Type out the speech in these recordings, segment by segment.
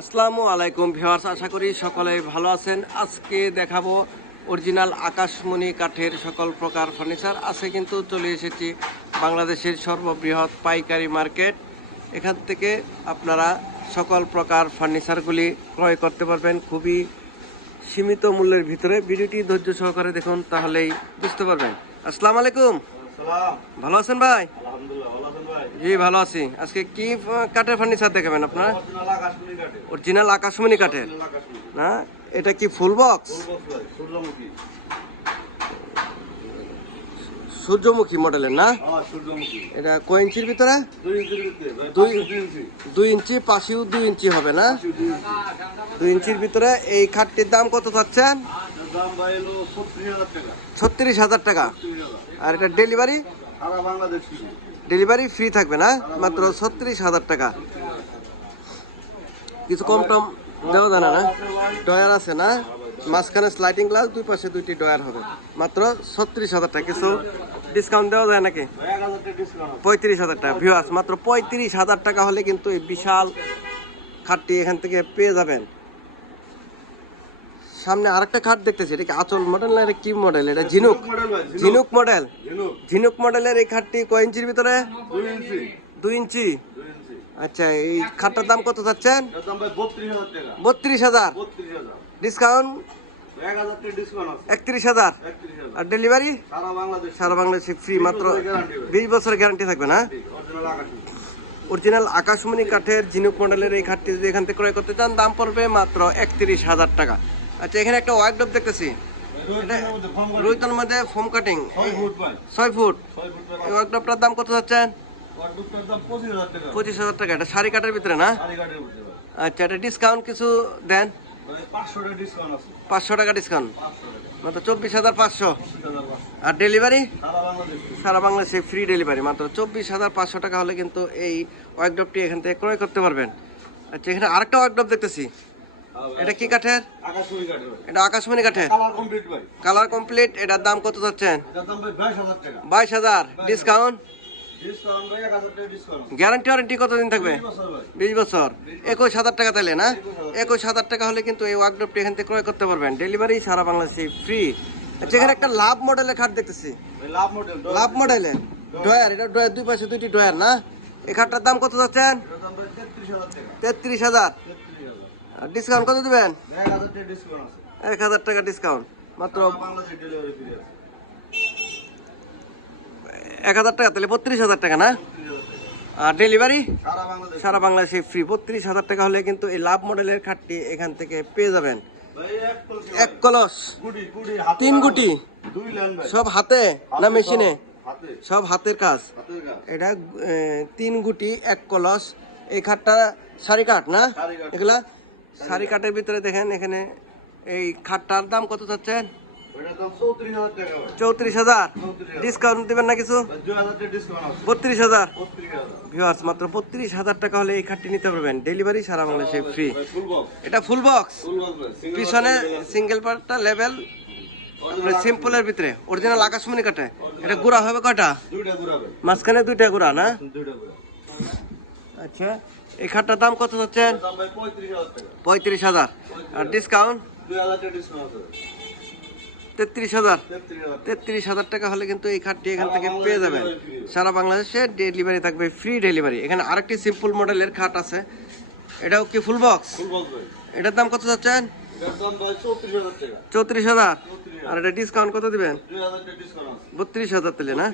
আসসালামু আলাইকুম ভিউয়ার্স আশা করি সকলে ভালো আছেন। আজকে দেখাবো অরিজিনাল আকাশমণি কাঠের সকল প্রকার ফার্নিচার। আছে কিন্তু চলে এসেছি বাংলাদেশের সর্ববৃহৎ পাইকারি মার্কেট। এখান থেকে আপনারা সকল প্রকার ফার্নিচারগুলি ক্রয় করতে পারবেন খুবই সীমিত মূল্যের ভিতরে। ভিডিওটি ধৈর্য সহকারে দেখুন তাহলেই বুঝতে পারবেন। আসসালামু আলাইকুম। ভালো আছেন ভাই? আলহামদুলিল্লাহ। ভালো আছেন ভাই জি, ভালো আছি। আজকে কি কাঠের ফার্নিচার দেখাবেন আপনার? অরিজিনাল আকাশমণি কাঠের। না? এটা কি ফুল বক্স সূর্যমুখী মডেলের, না? এটা কয় ইঞ্চির ভিতরে? দুই ইঞ্চি পাশেও দুই ইঞ্চি হবে, না? দুই ইঞ্চির ভিতরে এই খাটটির দাম কত এলো ছত্রিশ হাজার টাকা। আর এটা ডেলিভারি? ডেলিভারি ফ্রি থাকবে না, মাত্র ছত্রিশ হাজার টাকা। কিছু কম টম দেওয়া জানা না ডয়ার আছে না? মাঝখানে স্লাইডিং গ্লাস দুই পাশে দুইটি ডয়ার হবে। মাত্র ছত্রিশ হাজার টাকা। কিছু ডিসকাউন্ট দেওয়া যায় নাকি? পঁয়ত্রিশ হাজার টাকা। ভিউয়ার্স মাত্র পঁয়ত্রিশ হাজার টাকা হলে কিন্তু এই বিশাল খাটটি এখান থেকে পেয়ে যাবেন। সামনে আরেকটা খাট দেখতেছি এটা কি আচল মডেল না এটা কি মডেল এটা ঝিনুক। ঝিনুক মডেল ঝিনুক। মডেলের এই খাটটি কয় ইঞ্চির ভিতরে? দুই ইঞ্চি। আচ্ছা এই খাটটার দাম কত ভাই বত্রিশ হাজার ডিসকাউন্ট একত্রিশ হাজার। আর ডেলিভারি সারা বাংলাদেশ। ফ্রি মাত্র বিশ বছরের গ্যারান্টি থাকবে না? অরিজিনাল আকাশমণি। অরিজিনাল আকাশমণি কাঠের ঝিনুক মডেলের এই খাটটি যদি এখান থেকে ক্রয় করতে চান দাম পড়বে মাত্র একত্রিশ হাজার টাকা। আচ্ছা এখানে একটা ওয়ার্কডপ দেখতেছি। রোহিতের মধ্যে ফোম কাটিং ছয় ফুট এই ওয়ার্কডপটার দাম কত যাচ্ছেন পঁচিশ হাজার টাকা। এটা শাড়ি কাটার ভিতরে না? আচ্ছা এটা ডিসকাউন্ট কিছু দেন? মানে পাঁচশো টাকা ডিসকাউন্ট মাত্র চব্বিশ হাজার পাঁচশো। আর ডেলিভারি সারা সারা বাংলাদেশে ফ্রি ডেলিভারি মাত্র চব্বিশ হাজার পাঁচশো টাকা হলে কিন্তু এই ওয়ার্কডপটি এখান থেকে ক্রয় করতে পারবেন। আচ্ছা এখানে আরেকটা ওয়ার্কডপ দেখতেছি। এটা কি কাঠের? এটা আকাশমণি কাঠের? কালার কমপ্লিট এটার দাম কত ভাই বাইশ হাজার ডিসকাউন্ট? গ্যারান্টি ওয়ারেন্টি কতদিন থাকবে? বিশ বছর একুশ হাজার টাকা তাইলে না? একুশ হাজার টাকা। হলে কিন্তু এই ওয়ার্কডপটি এখান থেকে ক্রয় করতে পারবেন। ডেলিভারি সারা বাংলাদেশে ফ্রি। যেখানে একটা লাভ মডেলের খাট দেখতেছি। লাভ মডেলের? ডয়ার এটা ডয়ার দুই পাশে দুইটি ডয়ার না? এই খাটটার দাম কত যাচ্ছেন তেত্রিশ হাজার ডিসকাউন্ট কত দিবেন? এক হাজার টাকা ডিসকাউন্ট মাত্র বাংলাদেশ ডেলিভারি ফ্রি আছে। এক হাজার টাকা তাহলে বত্রিশ হাজার টাকা না? আর ডেলিভারি সারা বাংলাদেশ। সারা বাংলাদেশে ফ্রি বত্রিশ হাজার টাকা হলে কিন্তু এই লাভ মডেলের খাটটি এখান থেকে পেয়ে যাবেন। এক কলস তিন গুটি। সব হাতে না মেশিনে? সব হাতের কাজ। এটা তিন গুটি এক কলস। এই খাটটা সারি কাঠ না? এগুলা সারি কাঠের ভিতরে দেখেন এখানে এই খাটটার দাম কত চাচ্ছেন? চৌত্রিশ হাজার ডিসকাউন্ট দেবেন না কিছু? বত্রিশ হাজার? ভিউয়ার্স মাত্র বত্রিশ হাজার টাকা হলে এই খাটটি নিতে পারবেন। ডেলিভারি সারা বাংলাদেশে ফ্রি এটা ফুল বক্স পিছনে সিঙ্গেল পার্টটা লেভেল সিম্পলের ভিতরে। অরিজিনাল আকাশমণি কাটে এটা গুড়া হবে ভাই মাঝখানে দুইটা গুড়া না? আচ্ছা। এই খাটটার দাম কত হচ্ছেন পঁয়ত্রিশ হাজার আর ডিসকাউন্ট তেত্রিশ হাজার? তেত্রিশ হাজার টাকা। হলে কিন্তু এই খাটটি এখান থেকে পেয়ে যাবেন। সারা বাংলাদেশে ডেলিভারি থাকবে ফ্রি ডেলিভারি এখানে আরেকটি সিম্পল মডেলের খাট আছে। এটাও কি ফুল বক্স এটার দাম কত যাচ্ছেন চৌত্রিশ হাজার আর এটা ডিসকাউন্ট কত দিবেন? বত্রিশ হাজার তাহলে না?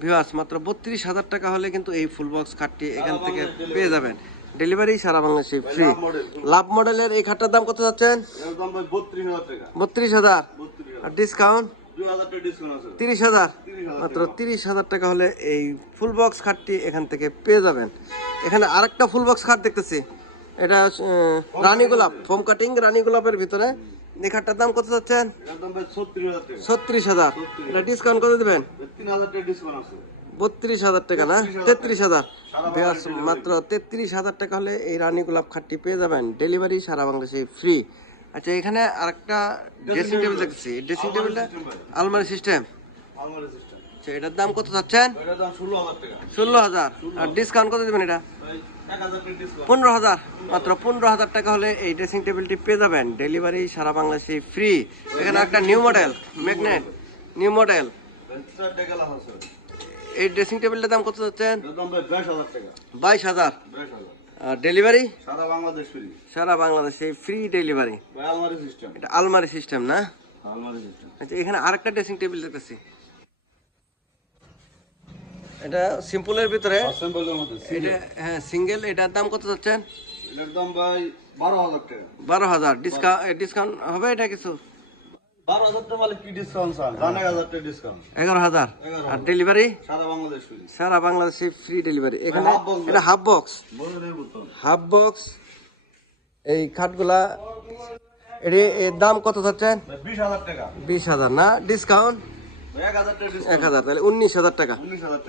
ভিউয়ার্স মাত্র বত্রিশ হাজার টাকা হলে কিন্তু এই ফুল বক্স খাটটি এখান থেকে পেয়ে যাবেন। ডেলিভারি সারা বাংলাদেশে ফ্রি লাভ মডেলের এই খাটটার দাম কত যাচ্ছেন? বত্রিশ হাজার আর ডিসকাউন্ট তিরিশ হাজার। তিরিশ হাজার মাত্র তিরিশ হাজার টাকা হলে এই ফুল বক্স খাটটি এখান থেকে পেয়ে যাবেন। এখানে আরেকটা ফুল বক্স খাট দেখতেছি। এটা রানী গোলাপ ফোম কাটিং রানী গোলাপের ভিতরে। এই দাম কত যাচ্ছেন? ছত্রিশ হাজার এটা ডিসকাউন্ট কত দেবেন? বত্রিশ হাজার টাকা না? তেত্রিশ হাজার। মাত্র তেত্রিশ হাজার টাকা হলে এই রানী গোলাপ খাটটি পেয়ে যাবেন। ডেলিভারি সারা বাংলাদেশে ফ্রি আচ্ছা এখানে আরেকটা ড্রেসিং টেবিল দেখছি। ড্রেসিং টেবিলটা আলমারি সিস্টেম আলমারি সিস্টেম আচ্ছা এটার দাম কত হাজার ষোলো হাজার। আর ডিসকাউন্ট কত দেবেন এটা? পনেরো হাজার মাত্র পনেরো হাজার টাকা হলে এই ড্রেসিং টেবিলটি পেয়ে যাবেন। ডেলিভারি সারা বাংলাদেশে ফ্রি এখানে একটা new model magnet new model এই ড্রেসিং টেবিলটার দাম কত যাচ্ছেন বাইশ হাজার ডেলিভারি সারা বাংলাদেশ ফ্রি সারা বাংলাদেশে ফ্রি ডেলিভারি আলমারি সিস্টেম এটা আলমারি সিস্টেম না? আলমারি সিস্টেম আচ্ছা এখানে আরেকটা ড্রেসিং টেবিল দেখতেছি। এটা সিম্পলের ভিতরে। এটা হ্যাঁ সিঙ্গেল এটার দাম কত যাচ্ছেন এটার দাম ভাই বারো হাজার টাকা। বারো হাজার। ডিসকাউন্ট ডিসকাউন্ট হবে এটা কিছু? বারো হাজার টাকা মানে কি ডিসকাউন্ট স্যার? এক হাজার টাকা ডিসকাউন্ট এগারো হাজার। আর ডেলিভারি সারা বাংলাদেশ সারা বাংলাদেশে ফ্রি ডেলিভারি এখানে এটা হাফ বক্স হাফ বক্স এই খাটগুলা এর এর দাম কত যাচ্ছেন ভাই বিশ হাজার টাকা। বিশ হাজার না? ডিসকাউন্ট এক হাজার তাহলে উনিশ হাজার টাকা।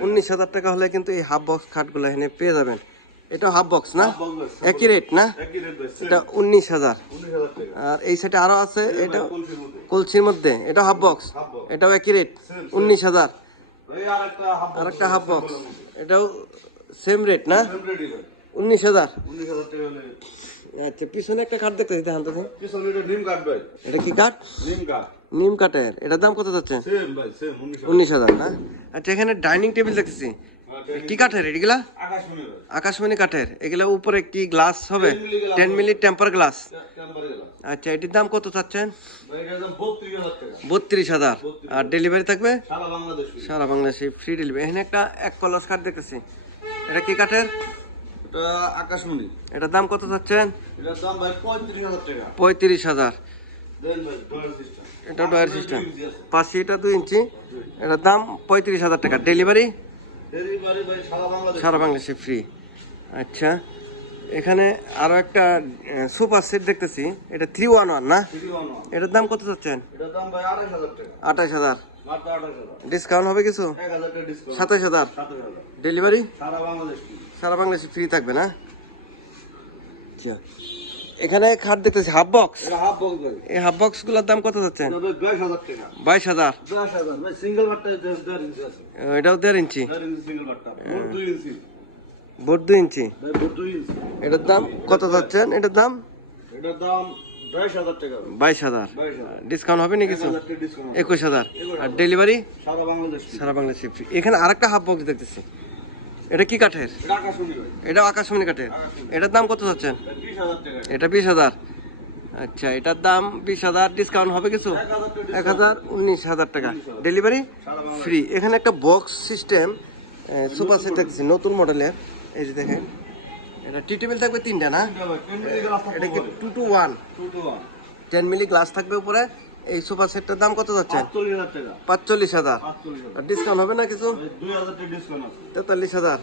উনিশ হাজার টাকা। হলে কিন্তু এই হাফ বক্স খাটগুলো এখানে পেয়ে যাবেন। এটা হাফ বক্স না? একই রেট না? এটা উনিশ হাজার। আর এই সাইডে আরও আছে এটা কলসির মধ্যে। এটা হাফ বক্স এটাও একই রেট উনিশ হাজার। আর একটা হাফ বক্স এটাও সেম রেট না? উনিশ হাজার। আচ্ছা পিছনে একটা কাঠ দেখতে দিতে হান পিছনে এটা নিম কাঠ ভাই। এটা কি কাঠ? নিম কাঠ। নিম কাঠের। এটার দাম কত যাচ্ছে? সেম ভাই সেম উনিশ হাজার। না? আচ্ছা এখানে ডাইনিং টেবিল দেখতেছি। কি কাঠের এগুলা? আকাশ আকাশমণি কাঠের। এগুলা উপরে কি গ্লাস হবে? Ten milli temper glass. আচ্ছা এটির দাম কত চাচ্ছেন? বত্রিশ হাজার আর ডেলিভারি থাকবে? সারা বাংলাদেশ সারা বাংলাদেশে ফ্রি ডেলিভারি এখানে একটা এক কলস কাঠ দেখতেছি। এটা কি কাঠের? আকাশমণি। এটার দাম কত চাচ্ছেন? এটার দাম ভাই পঁয়ত্রিশ হাজার টাকা। পঁয়ত্রিশ এটা ডয়ার সিস্টেম। পাঁচশি এটা দুই ইঞ্চি। এটার দাম পঁয়ত্রিশ হাজার টাকা। ডেলিভারি? সারা বাংলাদেশে। ফ্রি আচ্ছা। এখানে আরও একটা সুপার সেট দেখতেছি। এটা থ্রি ওয়ান ওয়ান না? এটার দাম কত চাচ্ছেন? আঠাশ হাজার ডিসকাউন্ট হবে কিছু? সাতাশ হাজার ডেলিভারি সারা বাংলাদেশ ফ্রি থাকবে না? আচ্ছা। এখানে খাট দেখতেছি হাফ বক্স হাফ বক্স এই হাফ বক্সগুলোর দাম কত ভাই বাইশ হাজার এটাও দেড় ইঞ্চি ইঞ্চি বোর্ড দুই ইঞ্চি এটার দাম কত যাচ্ছেন এটার দাম? এটার দাম বাইশ হাজার ডিসকাউন্ট হবে না কিছু? একুশ হাজার। আর ডেলিভারি সারা বাংলাদেশ। সারা বাংলাদেশে ফ্রি এখানে আরেকটা হাফ বক্স দেখতেছি। এটা কি কাঠের? এটা আকাশমণি কাঠের। এটার দাম কত যাচ্ছেন? এটা বিশ হাজার আচ্ছা এটার দাম বিশ হাজার ডিসকাউন্ট হবে কিছু? এক হাজার উনিশ হাজার টাকা। ডেলিভারি ফ্রি এখানে একটা বক্স সিস্টেম সুপার সেট দেখছি নতুন মডেলের এই যে দেখেন এটা টি টেবিল থাকবে তিনটা না? এটা কি two two one ten milli glass থাকবে উপরে। এই সুপার সেটটার দাম কত যাচ্ছে? পাঁচচল্লিশ হাজার ডিসকাউন্ট হবে না কিছু? তেতাল্লিশ হাজার।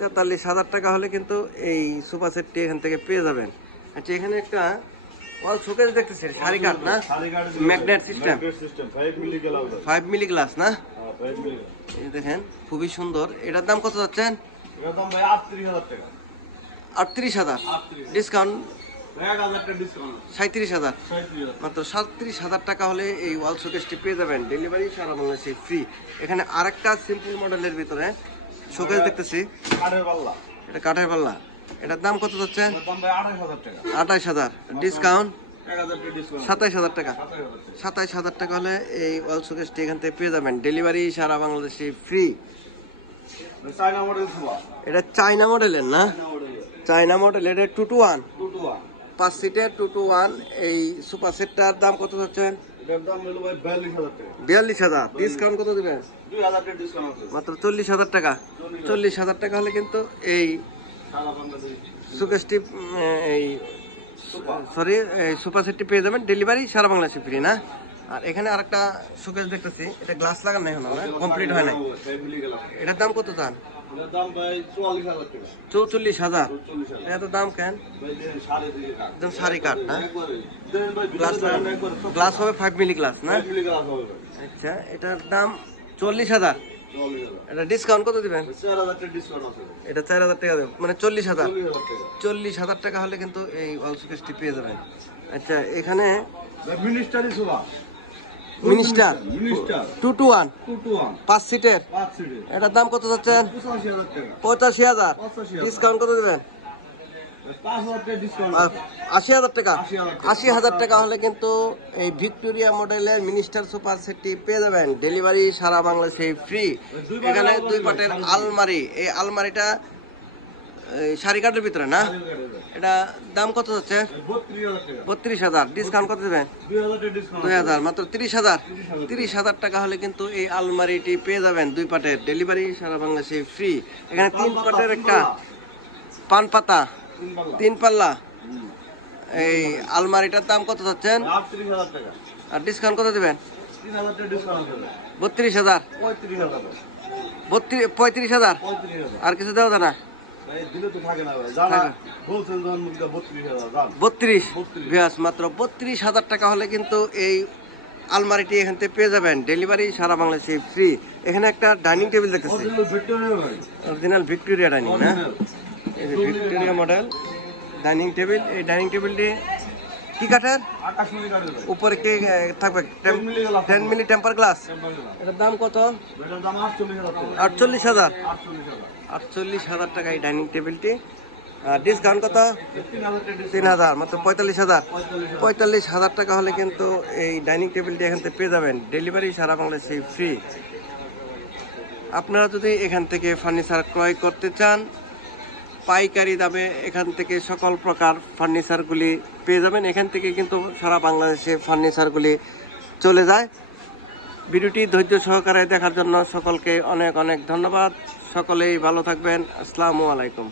তেতাল্লিশ হাজার। টাকা হলে কিন্তু এই সোফা সেটটি এখান থেকে পেয়ে যাবেন। আচ্ছা এখানে একটা ওয়াল শোকেস দেখতেছি শাড়ি কাঠ না? Magnet system. Five milli glass না? হ্যাঁ দেখেন খুবই সুন্দর। এটার দাম কত যাচ্ছেন? আটত্রিশ হাজার ডিসকাউন্ট সাঁত্রিশ হাজার মাত্র সাঁত্রিশ হাজার টাকা হলে এই ওয়াল শোকেসটি পেয়ে যাবেন। ডেলিভারি সারা বাংলাদেশে ফ্রি এখানে আরেকটা সিম্পল মডেলের ভিতরে শোকেস দেখতেছি। এটা কাঠের পাল্লা এটার দাম কত ভাই আড়াইশ হাজার ডিসকাউন্ট সাতাইশ হাজার টাকা। সাতাইশ হাজার টাকা। হলে এই ওয়াল শোকেসটি এখান থেকে পেয়ে যাবেন। ডেলিভারি সারা বাংলাদেশে ফ্রি এটা চাইনা মডেলের না? চাইনা মডেল এটা two two one. Two two one. পাঁচ সিটের টু টু ওয়ান এই সুপার সেটটার দাম কত ভাই বিয়াল্লিশ হাজার ডিসকাউন্ট কত দেবেন মাত্র চল্লিশ হাজার টাকা। চল্লিশ হাজার। টাকা হলে কিন্তু এই সুকেশটি এই সরি এই সুপার সেটটি পেয়ে যাবেন ডেলিভারি সারা বাংলাদেশে ফ্রি না? আর এখানে আরেকটা সুকেশ দেখতেছি এটা গ্লাস লাগানো নাই কমপ্লিট হয় নাই। এটার দাম কত চান? চৌচল্লিশ হাজার? এত দাম কেন? একদম সারি কাঠ না? গ্লাস হবে। ফাইভ মিলি গ্লাস না? আচ্ছা এটার দাম চল্লিশ হাজার। এটা ডিসকাউন্ট কত দিবেন। এটা চার হাজার টাকা দেবেন মানে চল্লিশ হাজার। চল্লিশ হাজার টাকা। হলে কিন্তু এই ওয়াল সুকেশটি পেয়ে যাবেন। আচ্ছা এখানে ভাই মিনিস্টারই শোভা মিনিস্টার টু টু ওয়ান পাঁচ সিটের এটার দাম কত যাচ্ছেন পঁচাশি হাজার। ডিসকাউন্ট কত দেবেন? আশি হাজার টাকা। আশি হাজার টাকা। হলে কিন্তু এই ভিক্টোরিয়া মডেলের মিনিস্টার সুপার সেটটি পেয়ে যাবেন। ডেলিভারি সারা বাংলাদেশে ফ্রি এখানে দুই পাটের আলমারি। এই আলমারিটা শাড়ি কাঠের ভিতরে না? এটা দাম কত হচ্ছে বত্রিশ হাজার ডিসকাউন্ট কত দেবেন? দুই হাজার মাত্র তিরিশ হাজার। তিরিশ হাজার। টাকা হলে কিন্তু এই আলমারিটি পেয়ে যাবেন দুই পাটের ডেলিভারি সারা বাংলাদেশে ফ্রি এখানে তিন পাটের একটা পান পাতা তিন পাল্লা। এই আলমারিটার দাম কত চাচ্ছেন আর ডিসকাউন্ট কত দেবেন? বত্রিশ হাজার। বত্রিশ পঁয়ত্রিশ হাজার? পঁয়ত্রিশ হাজার। আর কিছু দেওয়া যায় না? বত্রিশ হাজার জান বত্রিশ? 32 বিয়াস মাত্র বত্রিশ হাজার টাকা হলে কিন্তু এই আলমারিটি এখান থেকে পেয়ে যাবেন। ডেলিভারি সারা বাংলাদেশে ফ্রি। এখানে একটা ডাইনিং টেবিল দেখতেছি। অরিজিনাল ভিক্টোরিয়া ডাইনিং না? Victoria model dining table. এই ডাইনিং টেবিলটি কি কাঠের? উপরে কি থাকবে? 10 টেন মিলি টেম্পার গ্লাস এটার দাম কত? আটচল্লিশ হাজার। আটচল্লিশ হাজার টাকা এই ডাইনিং টেবিলটি। ডিসকাউন্ট কত? তিন হাজার, মাত্র পঁয়তাল্লিশ হাজার। পঁয়তাল্লিশ হাজার টাকা হলে কিন্তু এই ডাইনিং টেবিলটি এখান থেকে পেয়ে যাবেন। ডেলিভারি সারা বাংলাদেশে ফ্রি। আপনারা যদি এখান থেকে ফার্নিচার ক্রয় করতে চান পাইকারি দামে এখান থেকে সকল প্রকার ফার্নিচারগুলি পেয়ে যাবেন। এখান থেকে কিন্তু সারা বাংলাদেশে ফার্নিচারগুলি চলে যায়। ভিডিওটি ধৈর্য সহকারে দেখার জন্য সকলকে অনেক অনেক ধন্যবাদ। সকলেই ভালো থাকবেন। আসসালামু আলাইকুম।